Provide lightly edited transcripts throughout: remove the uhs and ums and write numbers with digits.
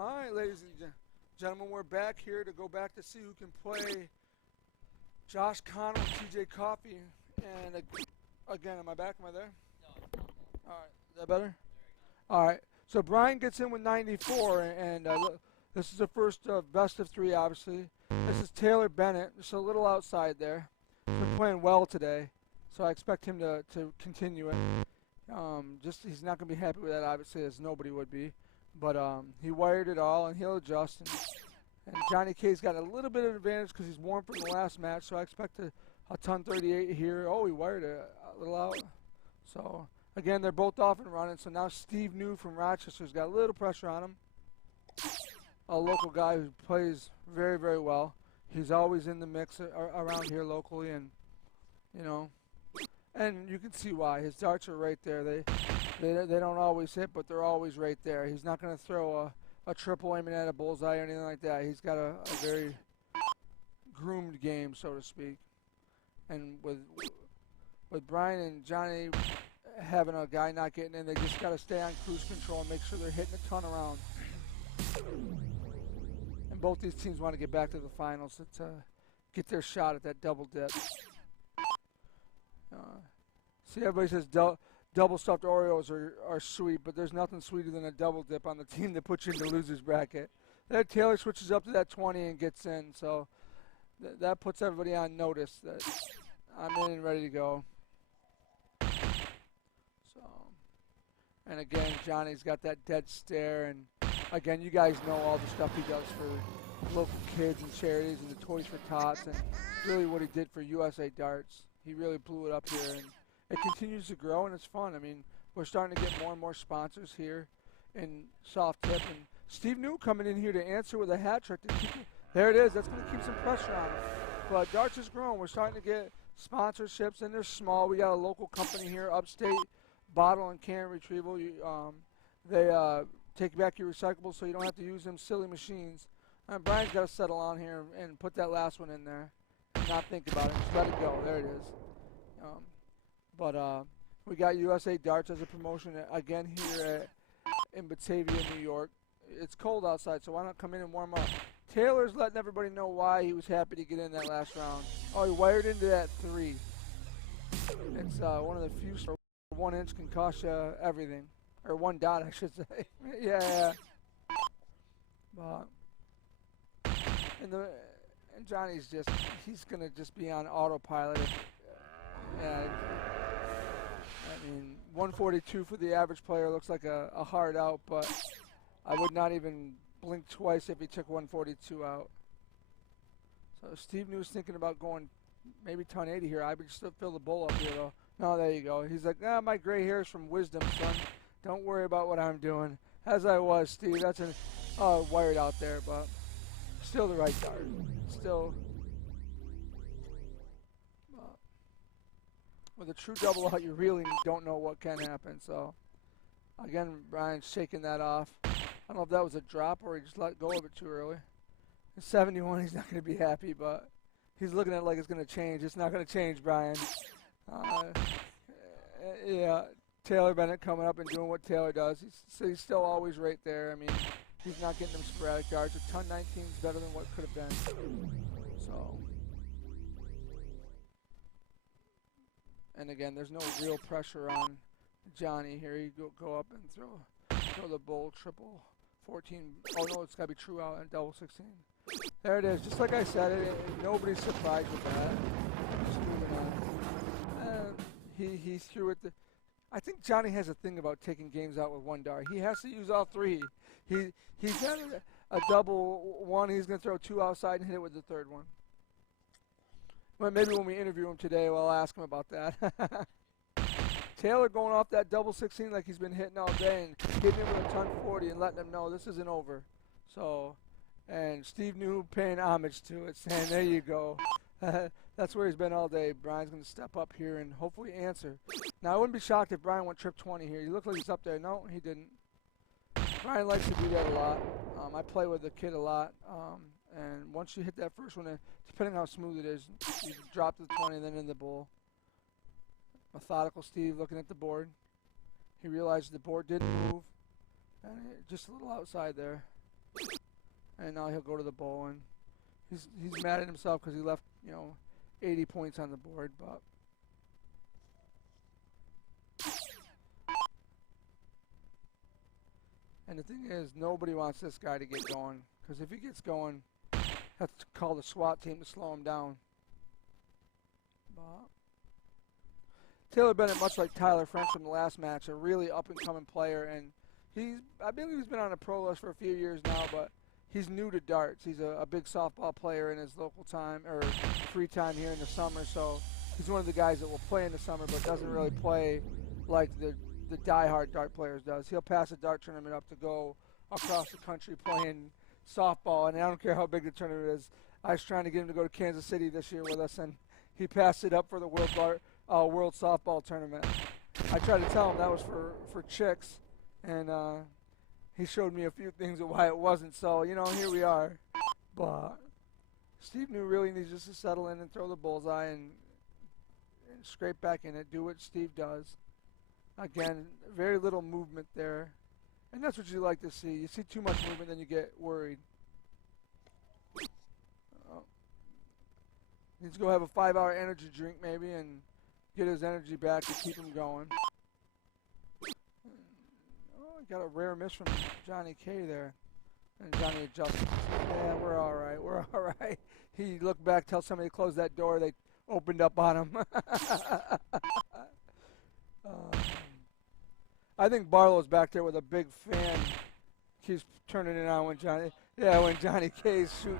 All right, ladies and gentlemen, we're back here to go back to see who can play Josh Connell and TJ Coffey. And again, am I back? Am I there? All right, is that better? All right. So Brian gets in with 94, and this is the first best of three, obviously. This is Taylor Bennett, just a little outside there. Been playing well today, so I expect him to continue it. Just he's not going to be happy with that, obviously, as nobody would be. But he wired it all, and he'll adjust. And Johnny K's got a little bit of advantage because he's warm from the last match, so I expect a ton 38 here. Oh, he wired it a little out. So, again, they're both off and running. So now Steve New from Rochester's got a little pressure on him. A local guy who plays very, very well. He's always in the mix around here locally, and, you know, and you can see why. His darts are right there. They don't always hit, but they're always right there. He's not going to throw a triple aiming at a bullseye or anything like that. He's got a very groomed game, so to speak. And with Brian and Johnny having a guy not getting in, they just got to stay on cruise control and make sure they're hitting a ton around. And both these teams want to get back to the finals to get their shot at that double dip. See, everybody says double stuffed Oreos are sweet, but there's nothing sweeter than a double dip on the team that puts you in the loser's bracket. That Taylor switches up to that 20 and gets in, so that puts everybody on notice that I'm in and ready to go. So, and again, Johnny's got that dead stare, and again, you guys know all the stuff he does for local kids and charities and the Toys for Tots, and really what he did for USA Darts. He really blew it up here, and it continues to grow, and it's fun. I mean, we're starting to get more and more sponsors here in soft tip, and Steve New coming in here to answer with a hat trick. There it is. That's going to keep some pressure on him. But darts has grown. We're starting to get sponsorships, and they're small. We got a local company here, Upstate Bottle and Can Retrieval. They take back your recyclables so you don't have to use them silly machines. And Brian's got to settle on here and put that last one in there. Not think about it. Just let it go. There it is. But we got USA Darts as a promotion again here in Batavia, New York. It's cold outside, so why not come in and warm up? Taylor's letting everybody know why he was happy to get in that last round. Oh, he wired into that 3. It's one of the few. 1 inch can cost you everything, or 1 dot, I should say. Yeah. But and Johnny's he's gonna just be on autopilot. Yeah. I mean, 142 for the average player looks like a hard out, but I would not even blink twice if he took 142 out. So Steve New's thinking about going maybe ton 80 here. I would still fill the bowl up here, though. No, there you go. He's like, my gray hair is from wisdom, son. Don't worry about what I'm doing. As I was, Steve. That's wired out there, but still the right dart. Still. With a true double out, you really don't know what can happen. So, again, Brian's shaking that off. I don't know if that was a drop or he just let go of it too early. At 71, he's not going to be happy, but he's looking at it like it's going to change. It's not going to change, Brian. Yeah, Taylor Bennett coming up and doing what Taylor does. He's still always right there. I mean, he's not getting them sporadic yards. A ton 19 is better than what could have been. So. And again, there's no real pressure on Johnny here. You go up and throw the bull, triple, 14. Oh, no, it's got to be true out and double 16. There it is. Just like I said, nobody's surprised with that. Just moving on. He threw it. I think Johnny has a thing about taking games out with 1 dart. He has to use all 3. He's got a double 1. He's going to throw 2 outside and hit it with the 3rd one. Well, maybe when we interview him today, we'll ask him about that. Taylor going off that double 16 like he's been hitting all day and hitting him with a ton 40 and letting him know this isn't over. So, and Steve New paying homage to it, saying, there you go. That's where he's been all day. Brian's going to step up here and hopefully answer. Now, I wouldn't be shocked if Brian went trip 20 here. He looked like he's up there. No, he didn't. Brian likes to do that a lot. I play with the kid a lot. And once you hit that first one, depending on how smooth it is, you drop to the 20 and then in the bowl. Methodical Steve looking at the board. He realized the board didn't move. And just a little outside there. And now he'll go to the bowl, and he's mad at himself because he left, 80 points on the board, but and the thing is, nobody wants this guy to get going, because if he gets going, have to call the SWAT team to slow him down. But Taylor Bennett, much like Tyler French from the last match, a really up-and-coming player, and I believe he's been on a pro list for a few years now, but he's new to darts. He's a big softball player in his local time, or free time here in the summer, so he's one of the guys that will play in the summer but doesn't really play like the die-hard dart players does. He'll pass a dart tournament up to go across the country playing softball, and I don't care how big the tournament is. I was trying to get him to go to Kansas City this year with us, and he passed it up for the World Softball Tournament. I tried to tell him that was for chicks, and he showed me a few things of why it wasn't. So, here we are. But Steve New really needs just to settle in and throw the bullseye and scrape back in it, do what Steve does. Again, very little movement there. And that's what you like to see. You see too much movement, then you get worried. Needs to go have a 5-hour energy drink maybe and get his energy back to keep him going. Oh, got a rare miss from Johnny K there. And Johnny adjusted. Yeah, we're all right. We're all right. He looked back, tell somebody to close that door. They opened up on him. I think Barlow's back there with a big fan. Keeps turning it on when Johnny K's shooting.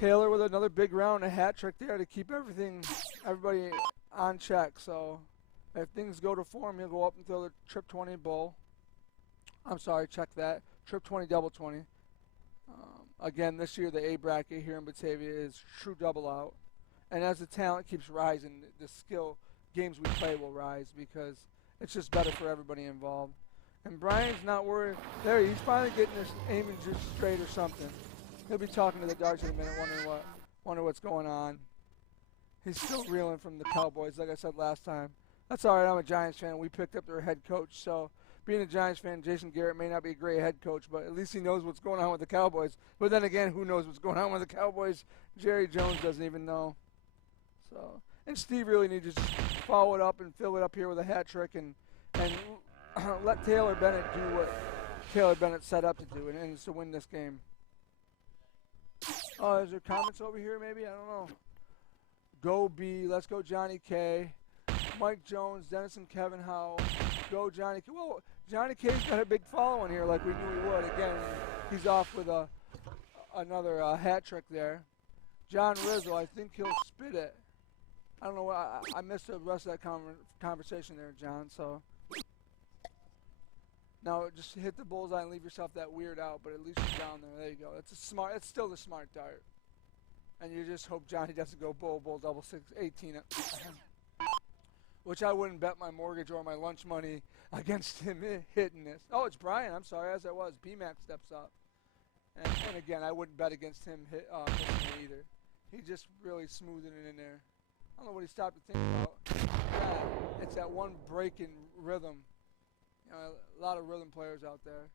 Taylor with another big round, a hat trick there to keep everybody on check. So if things go to form, he'll go up and throw the trip 20 bull. I'm sorry, check that. Trip 20, double 20. Again, this year the A bracket here in Batavia is true double out. And as the talent keeps rising, the skill games we play will rise because it's just better for everybody involved. And Brian's not worried. There, he's finally getting this aiming just straight or something. He'll be talking to the darts in a minute, wondering what's going on. He's still reeling from the Cowboys, like I said last time. That's all right. I'm a Giants fan. We picked up their head coach, so being a Giants fan, Jason Garrett may not be a great head coach, but at least he knows what's going on with the Cowboys. But then again, who knows what's going on with the Cowboys? Jerry Jones doesn't even know. So, and Steve really needs to just follow it up and fill it up here with a hat trick and let Taylor Bennett do what Taylor Bennett set up to do, and it's to win this game. Oh, is there comments over here maybe? I don't know. Go B. Let's go Johnny K. Mike Jones, Denison Kevin Howe. Go Johnny K. Well, Johnny K's got a big following here like we knew he would. Again, he's off with another hat trick there. John Rizzo, I think he'll spit it. I don't know. I missed the rest of that conversation there, John. So now just hit the bullseye and leave yourself that weird out, but at least you're down there. There you go. It's still the smart dart. And you just hope Johnny doesn't go bull, double 6, 18 it. Which I wouldn't bet my mortgage or my lunch money against him hitting this. Oh, it's Brian. I'm sorry, as it was. B-Mac steps up. And again, I wouldn't bet against him hitting it either. He's just really smoothing it in there. I don't know what he stopped to think about. Yeah, it's that one break in rhythm. A lot of rhythm players out there.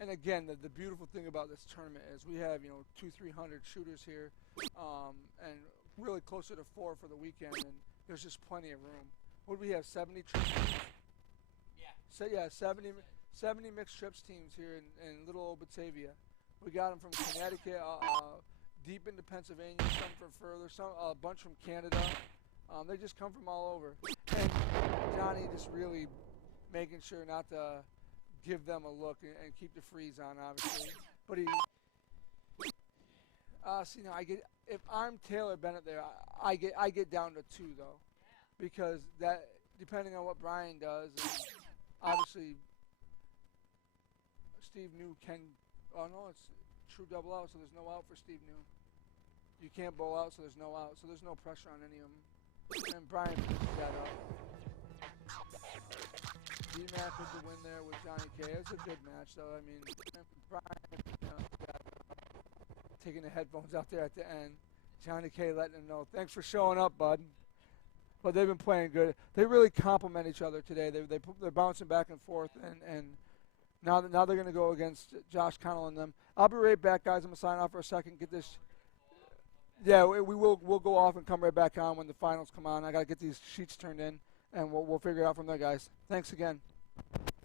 And again, the beautiful thing about this tournament is we have 200-300 shooters here, and really closer to 4 for the weekend, and there's just plenty of room. What do we have? 70 trips teams? Yeah. So yeah, 70 mixed trips teams here in little old Batavia. We got them from Connecticut, deep into Pennsylvania, some from further, a bunch from Canada. They just come from all over. And Johnny just really making sure not to give them a look and keep the freeze on, obviously. But if I'm Taylor Bennett there, I get down to 2 though, because that depending on what Brian does, and obviously Steve New can. Oh no, it's true double out, so there's no out for Steve New. You can't bowl out, so there's no out, so there's no pressure on any of them. And Brian finishes that up. D-Mac with the win there with Johnny K. It was a good match, though. I mean, Brian taking the headphones out there at the end. Johnny K letting him know, thanks for showing up, bud. but they've been playing good. They really complement each other today. They're bouncing back and forth, and now they're going to go against Josh Connell and them. I'll be right back, guys. I'm going to sign off for a second. Get this. Yeah, we'll go off and come right back on when the finals come on. I got to get these sheets turned in, and we'll figure it out from there, guys. Thanks again.